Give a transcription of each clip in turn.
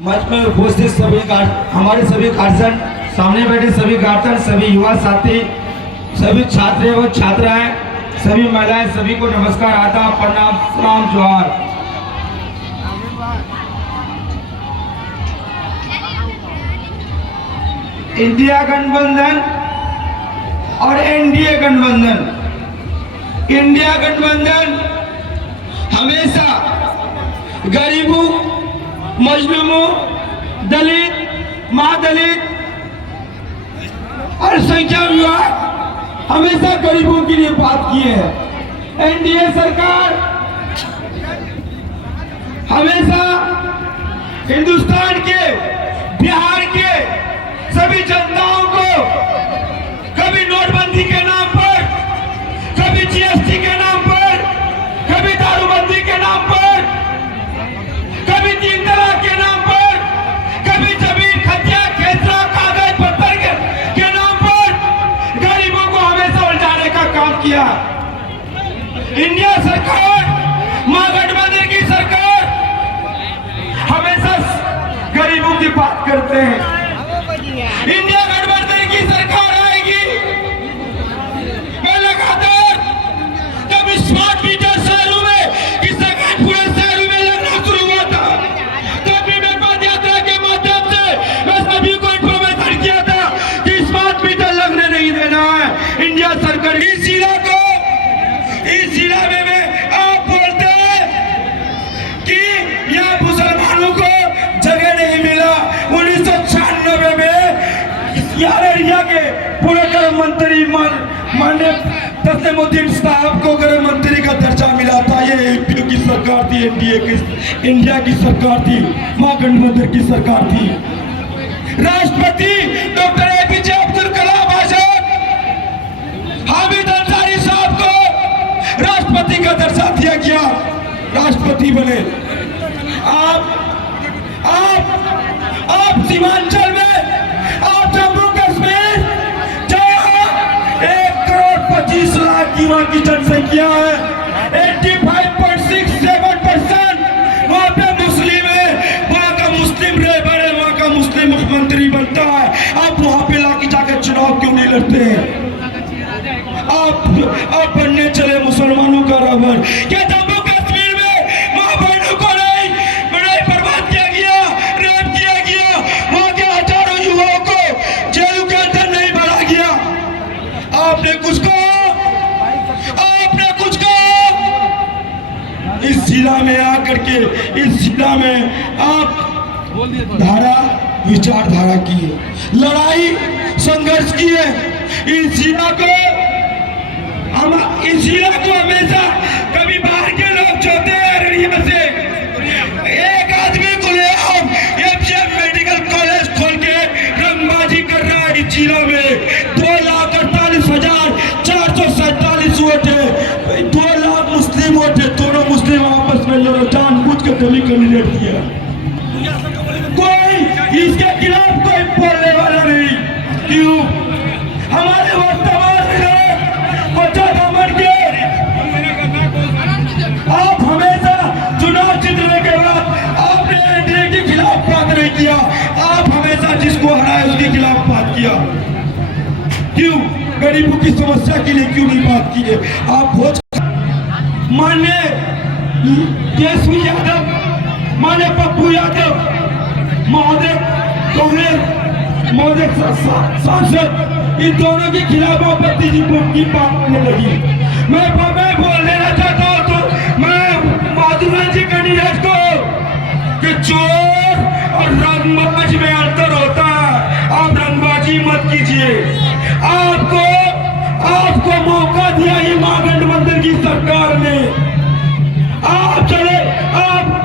मंच में उपस्थित सभी हमारे सभी गार्जियन, सामने बैठे सभी गार्जियन, सभी युवा साथी, सभी छात्र एवं छात्राएं, सभी महिलाएं, सभी को नमस्कार, आदाब, प्रणाम, सलाम, जोहार। इंडिया गठबंधन और एनडीए गठबंधन, इंडिया गठबंधन हमेशा गरीबों, मजलूमों, दलित, महादलित, अल्पसंख्यक विभाग हमेशा गरीबों के लिए बात की है। एनडीए सरकार हमेशा हिंदुस्तान के, बिहार के सभी जनताओं को कभी नोटबंदी के नाम पर, कभी जीएसटी के नाम पर, कभी दारूबंदी के नाम पर, कभी 3 तलाक के नाम पर, कभी जमीन खतिया खेतरा कागज पत्थर के नाम पर गरीबों को हमेशा उलझाने का काम किया। इंडिया सरकार, महागठबंधन की सरकार हमेशा गरीबों की बात करते हैं। इंडिया गठबंधन की सरकार आएगी, मैं लगातार जब स्मार्ट मीटर शहरों में इस सरकार पूरे शहरों में लगना शुरू हुआ था, तब भी मैं पद यात्रा के माध्यम से मैं सभी को इन्फॉर्मेशन किया था कि स्मार्ट मीटर लगने नहीं देना है। इंडिया सरकार इस जिला में आप बोलते हैं कि यहाँ मुसलमानों को जगह नहीं मिला। 1996 में अररिया के पूर्व गृह मंत्री माननीय तस्लीमुद्दीन साहब को गृह मंत्री का दर्जा मिला था। ये यूपी की सरकार थी, एनडीए की, इंडिया की सरकार थी, महागठबंधन की सरकार थी। राष्ट्रपति डॉक्टर एपीजे अब्दुल कलाम आजाद हामिद अंसारी साहब को राष्ट्रपति का दर्जा दिया गया, राष्ट्रपति बने। आप सीमांचल में, आप जम्मू कश्मीर, जहाँ 1,25,00,000 की वहाँ की जनसंख्या है, 85.67% वहाँ पे मुस्लिम है, वहाँ का मुस्लिम रहबर है, वहाँ का मुस्लिम मुख्यमंत्री बनता है। आप वहाँ पे लाके जाकर चुनाव क्यों नहीं लड़ते हैं? आप बनने चले मुसलमानों का रहबर। क्या जम्मू कश्मीर में माँ बहनों को नहीं बर्बाद किया गया, रेप किया गया, वहाँ के हजारों युवाओं को जेलों के अंदर नहीं भरा गया? आपने कुछ कहा? आपने कुछ कहा? इस जिला में आकर के, इस जिला में आप विचारधारा की है, लड़ाई संघर्ष की है। इस जिला को हमेशा कभी बाहर के लोग चाहते हैं अररिया से। एक आदमी को ले आओ, एफजेएम मेडिकल कॉलेज खोल के रंगबाजी कर रहा है इस जिला में। 2,48,447 वोट है, 2 लाख मुस्लिम वोट है, दोनों मुस्लिम आपस में लड़ो, जानबूझ के डमी कैंडिडेट दिया। कोई इसके खिलाफ कोई बोलने वाला नहीं। क्यों? हमारे वर्तमान विधायक आप हमेशा चुनाव जीतने के बाद आपने एनडीए के खिलाफ बात नहीं किया, आप हमेशा जिसको हराए उसके खिलाफ बात किया। क्यों? गरीबों की समस्या के लिए क्यों नहीं बात की है? आप भोज माननीय केशवी यादव, माननीय पप्पू यादव महोदय, कांग्रेस महोदय सांसद, इन दोनों के खिलाफ आपत्ति की बात करने लगी। मैं बोल देना चाहता हूँ तो मैं माधुरंजन जी कैंडिडेट को कि चोर और रंगबाज में अंतर होता है। आप रंगबाजी मत कीजिए। आपको मौका दिया ये महागठबंधन की सरकार ने। आप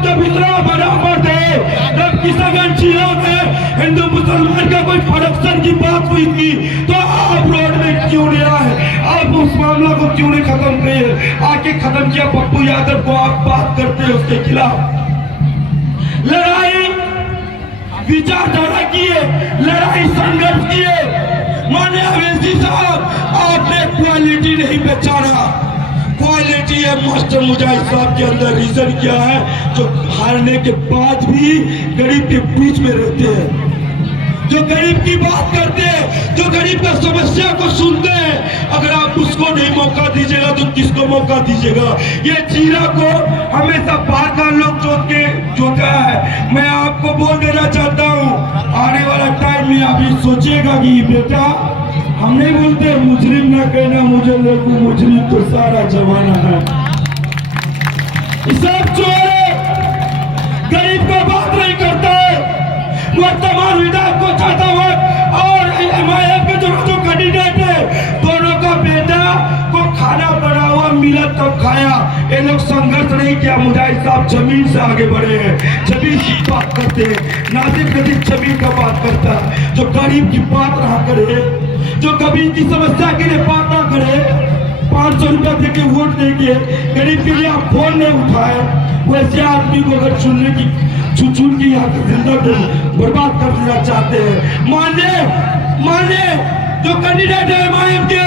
जब इतना बराबर थे, जब किसानगंज जिला में हिंदू मुसलमान का कोई प्रोडक्शन की बात हुई थी, तो आप रोड में क्यों नहीं आए? आप उस मामला को क्यों नहीं खत्म किए? आके खत्म किया पप्पू यादव को, आप बात करते हैं उसके खिलाफ। लड़ाई विचारधारा की है, लड़ाई संघर्ष की है। माननीय अवैसी साहब, आपने क्वालिटी नहीं पहचाना, क्वालिटी देखिए मास्टर मुजाहिद साहब के अंदर रीजन क्या है, जो हारने के बाद भी गरीब के बीच में रहते हैं, जो गरीब की बात करते हैं, जो गरीब का समस्या को सुनते हैं। अगर आप उसको नहीं मौका दीजिएगा तो किसको मौका दीजिएगा? ये चीरा को हमेशा बाहर का लोग जोता है। मैं आपको बोल देना चाहता हूँ, आने वाला टाइम में अभी सोचिएगा कि बेटा, हम नहीं बोलते मुजरिम ना कहना मुझे, लेकिन मुजरिम तो सारा जमाना है। सब चोर है, गरीब का बात नहीं करता है। वर्तमान विधायक को चाहता हुआ और MIM के दोनों जो कैंडिडेट है, दोनों का बेटा को खाना बना हुआ मिला तब खाया। ये लोग संघर्ष नहीं किया। मुजाहिद साहब जमीन से आगे बढ़े हैं, जमीन की बात करते हैं। नासिर कदीम जमीन का बात करता है, जो गरीब की बात रहा करे, जो गरीब की समस्या के लिए बात ना करे। 500 रुपया देके वोट देके गरीब के लिए आप फोन नहीं उठाए, वैसे आदमी को अगर चुनने की चुन की यहाँ की जिंदगी बर्बाद कर देना चाहते हैं। माने जो कैंडिडेट है MIM के,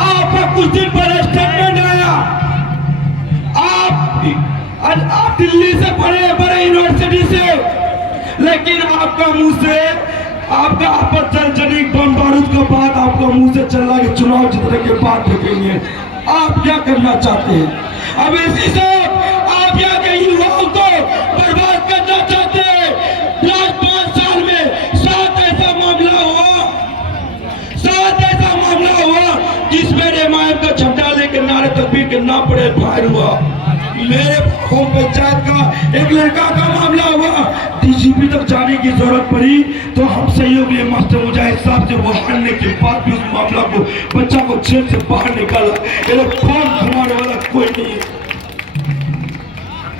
आपका कुछ दिन पहले स्टेटमेंट आया, आप दिल्ली से बड़े बड़े यूनिवर्सिटी से, लेकिन आपका मुंह से आपका आपत्तिजनक बम बारूद का बात आपका मुंह से चल रहा है, चुनाव जीतने के बाद देखेंगे। आप क्या करना चाहते हैं? अब इसी से आप यहाँ के युवाओं को बर्बाद करना चाहते हैं। लास्ट 5 साल में 7 ऐसा मामला हुआ जिसमें MIM का झंडा लेकर नारे तकबीर के नाम पर फायर हुआ। मेरे होम पंचायत का एक लड़का का मामला हुआ, DGP तक जाने की जरूरत पड़ी तो हम सहयोग लिए मास्टर मुजाहिद साहब से, वो हारने के बाद भी उस मामला को, बच्चा को जेल से बाहर निकाला। ये लोग फोन घुमाने वाला कोई नहीं है।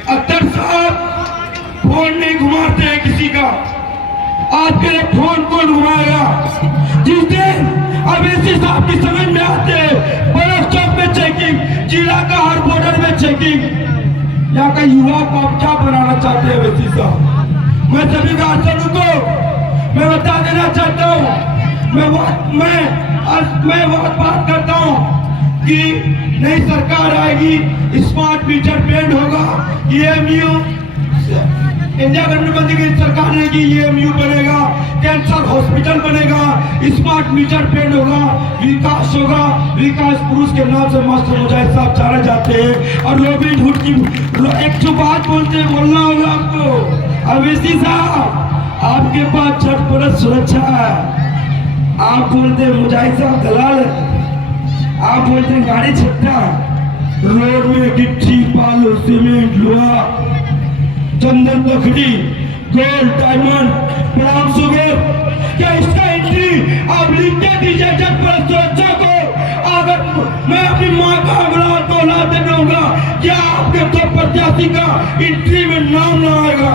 अख्तर साहब फोन नहीं घुमाते हैं किसी का, आपके लिए फोन कौन घुमाएगा? जिस दिन अब इसी साहब की समझ में आते हैं, बड़े चौक में चेकिंग, जिला का हर बॉर्डर में चेकिंग। यहाँ का युवा को आप क्या बनाना चाहते हैं? वैसी साहब, मैं सभी गार्जियनों को मैं बता देना चाहता हूँ, मैं बात करता हूँ कि नई सरकार आएगी, स्मार्ट मीटर पेंट होगा, EMU इंडिया गठबंधन बंदी की सरकार ने की, EMU बनेगा, कैंसर हॉस्पिटल बनेगा, स्मार्ट मीटर पेंट होगा, विकास होगा। विकास पुरुष के नाम से मास्टर मुजाहिद साहब जाने जाते हैं। और रॉबिन हुड की एक जो बात बोलते हैं, बोलना होगा आपको। अवैसी साहब, आपके पास झटपट सुरक्षा है। आप बोलते हैं मुजाहिद साहब दलाल है, आप बोलते हैं गाड़ी छट्टा, रोड में गिट्टी, बालू, सीमेंट, लोहा, चंदन, लकड़ी, गोल्ड, डायमंड, ब्राउन शुगर, क्या इसका एंट्री आप लिख के दीजिए जब पर सुरक्षा को। अगर मैं अपनी माँ का अंगड़ा तो औलाद दूंगा, क्या आपके तो प्रत्याशी का एंट्री में नाम ना आएगा?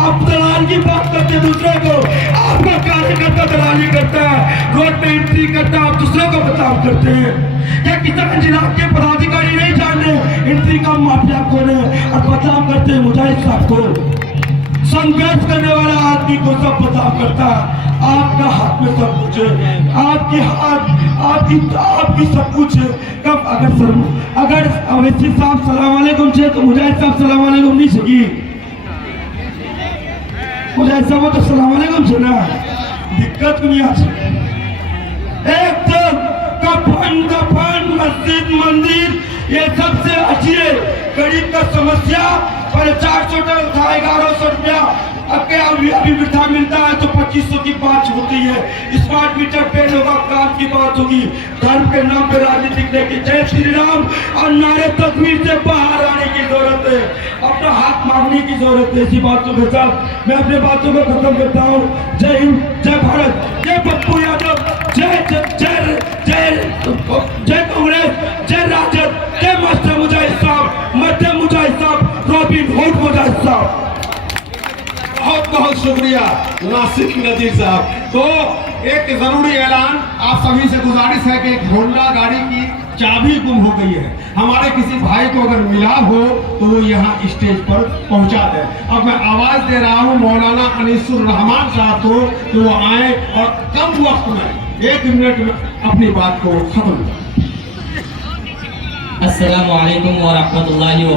आप दलाल की बात करते दूसरे को, आपका कार्यकर्ता दलाली करता है, रोड पे एंट्री करता है, आप दूसरे को बचाव करते हैं। क्या किसान जिला के पदाधिकारी नहीं जान रहे एंट्री का माफिया कौन है, और बचाव करते हैं मुजाहिद साहब को। संघर्ष करने वाला आदमी को सब बचाव करता है। आपका हाथ में सब कुछ है, आपके हाथ आपकी सब कुछ है। कब अगर अवैसी साहब सलाम वालेकुम छे तो मुजाहिद साहब सलाम वालेकुम नहीं सकी, मुजाहिद साहब तो सलाम वालेकुम छे ना, दिक्कत नहीं है। एकदम कफन मस्जिद मंदिर ये सबसे अच्छी है। गरीब का समस्या पहले 400 था, 1100 रुपया, अब अभी वृद्धा मिलता है तो 2500 की बात होती है। स्मार्ट मीटर पेड़ होगा, काम की बात होगी। धर्म के नाम पे राजनीति लेके जय श्री राम और नारे तकबीर से बाहर आने की जरूरत है, अपना हाथ मांगने की जरूरत है। इसी बातों के साथ मैं अपने बातों को खत्म करता हूँ। जय हिंद, जय भारत, जय पप्पू यादव, जय जय जय जय कांग्रेस, जय राजद, जय मास्टर मुजाहिद साहब, मध्य मुजाहिद साहब, रॉबिन हुड मुजाहिद साहब। बहुत बहुत शुक्रिया नासिर नजीर साहब। तो एक जरूरी ऐलान, आप सभी से गुजारिश है कि एक होंडा गाड़ी की चाबी गुम हो गई है। हमारे किसी भाई को अगर मिला हो तो वो यहाँ स्टेज पर पहुंचा दे। अब मैं आवाज दे रहा हूँ मौलाना अनीसुर रहमान साहब को कि वो आए और कम वक्त में 1 मिनट में अपनी बात को खत्म करें। अस्सलामु अलैकुम व रहमतुल्लाहि व